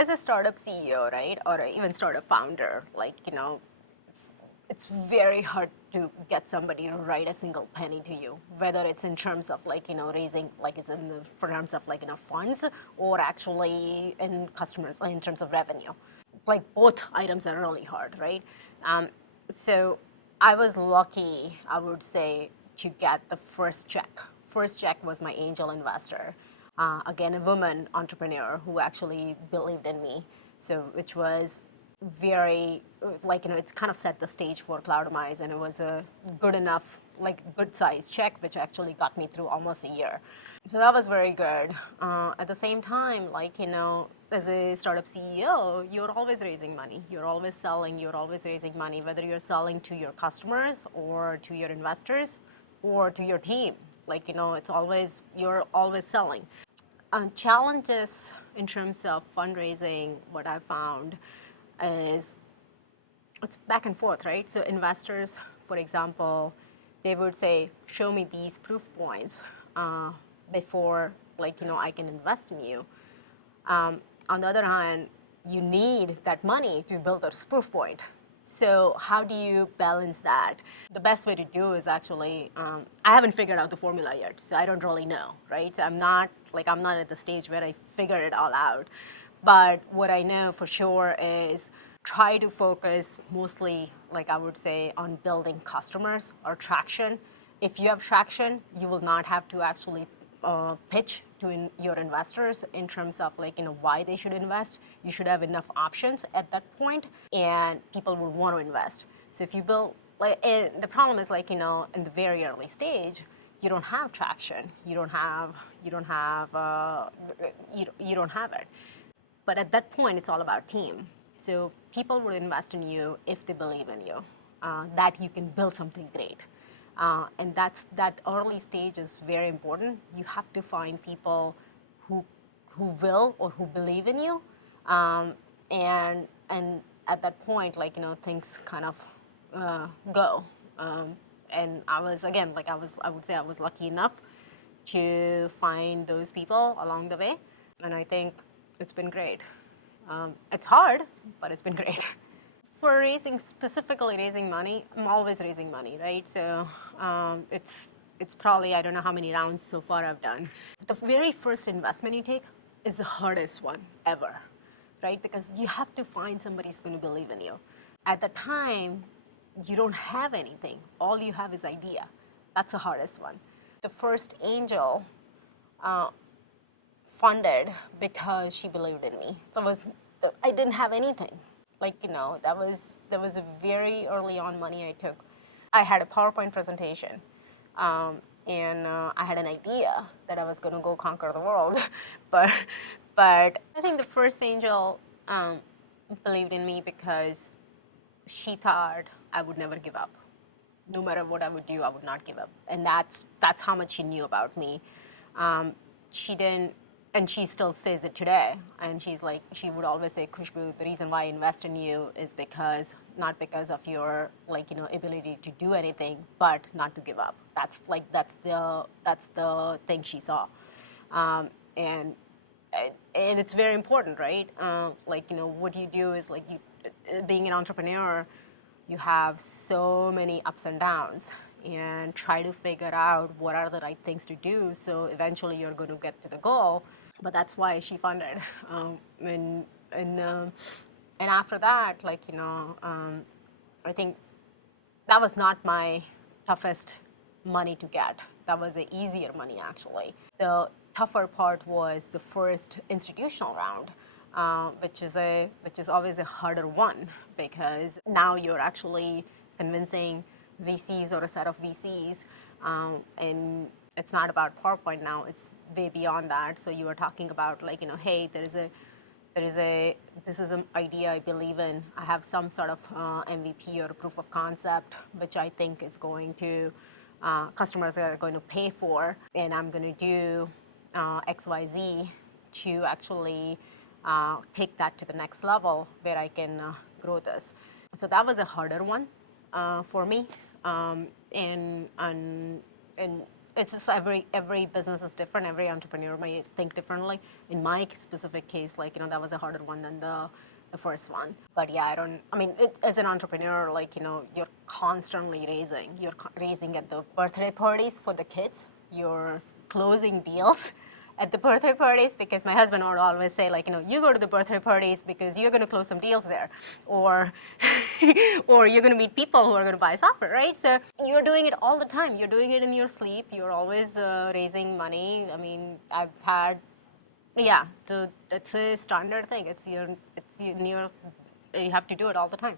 as a startup CEO, right, or even startup founder, it's very hard to get somebody to write a single penny to you, whether it's in terms of raising, it's in the terms of funds, or actually in customers, in terms of revenue. Both items are really hard, right? So I was lucky, I would say, to get the first check. First check was my angel investor. Again, a woman entrepreneur who actually believed in me. So, which was very, it's kind of set the stage for Cloudamize, and it was a good enough, good size check, which actually got me through almost a year. So that was very good. At the same time, as a startup CEO, you're always raising money. You're always selling, you're always raising money, whether you're selling to your customers or to your investors or to your team. It's always, you're always selling. Challenges in terms of fundraising, what I found is it's back and forth, right? So investors, for example, they would say, show me these proof points before, I can invest in you. On the other hand, you need that money to build a proof point. So how do you balance that? The best way to do is actually, I haven't figured out the formula yet, so I don't really know, right? So I'm not at the stage where I figure it all out. But what I know for sure is try to focus mostly, I would say, on building customers or traction. If you have traction, you will not have to actually pitch to your investors in terms of why they should invest. You should have enough options at that point, and people will want to invest. So if you build, and the problem is in the very early stage, you don't have traction. You don't have it. But at that point, it's all about team. So people will invest in you if they believe in you, that you can build something great. And that early stage is very important. You have to find people who will or who believe in you, and at that point, things kind of go. And I was again, I would say I was lucky enough to find those people along the way, and I think it's been great. It's hard, but it's been great. For specifically raising money, I'm always raising money, right? So it's probably, I don't know how many rounds so far I've done. The very first investment you take is the hardest one ever, right? Because you have to find somebody who's going to believe in you. At the time, you don't have anything. All you have is idea. That's the hardest one. The first angel funded because she believed in me. So I didn't have anything. That was a very early on money I took. I had a PowerPoint presentation, and I had an idea that I was going to go conquer the world, but I think the first angel believed in me because she thought I would never give up. No matter what I would do, I would not give up, and that's how much she knew about me. She didn't. And she still says it today. And she would always say, Khushboo, the reason why I invest in you is not because of your, ability to do anything, but not to give up. That's the thing she saw. And it's very important, right? What you do is being an entrepreneur, you have so many ups and downs, and try to figure out what are the right things to do, so eventually you're going to get to the goal. But that's why she funded. And after that, I think that was not my toughest money to get. That was the easier money, actually. The tougher part was the first institutional round, which is always a harder one, because now you're actually convincing VCs or a set of VCs, and it's not about PowerPoint now, it's way beyond that. So you were talking about hey, this is an idea I believe in. I have some sort of MVP or a proof of concept, which I think is going to, customers are going to pay for, and I'm going to do XYZ to actually take that to the next level where I can grow this. So that was a harder one for me, and it's just every business is different. Every entrepreneur may think differently. In my specific case, like, you know, that was a harder one than the first one. But yeah, I mean, as an entrepreneur, like, you know, you're constantly raising. You're raising at the birthday parties for the kids. You're closing deals at the birthday parties, because my husband would always say, like, you know, you go to the birthday parties because you're going to close some deals there, or or you're going to meet people who are going to buy software, right? So you're doing it all the time. You're doing it in your sleep. You're always raising money. I mean, I've had, yeah, so that's a standard thing. You have to do it all the time.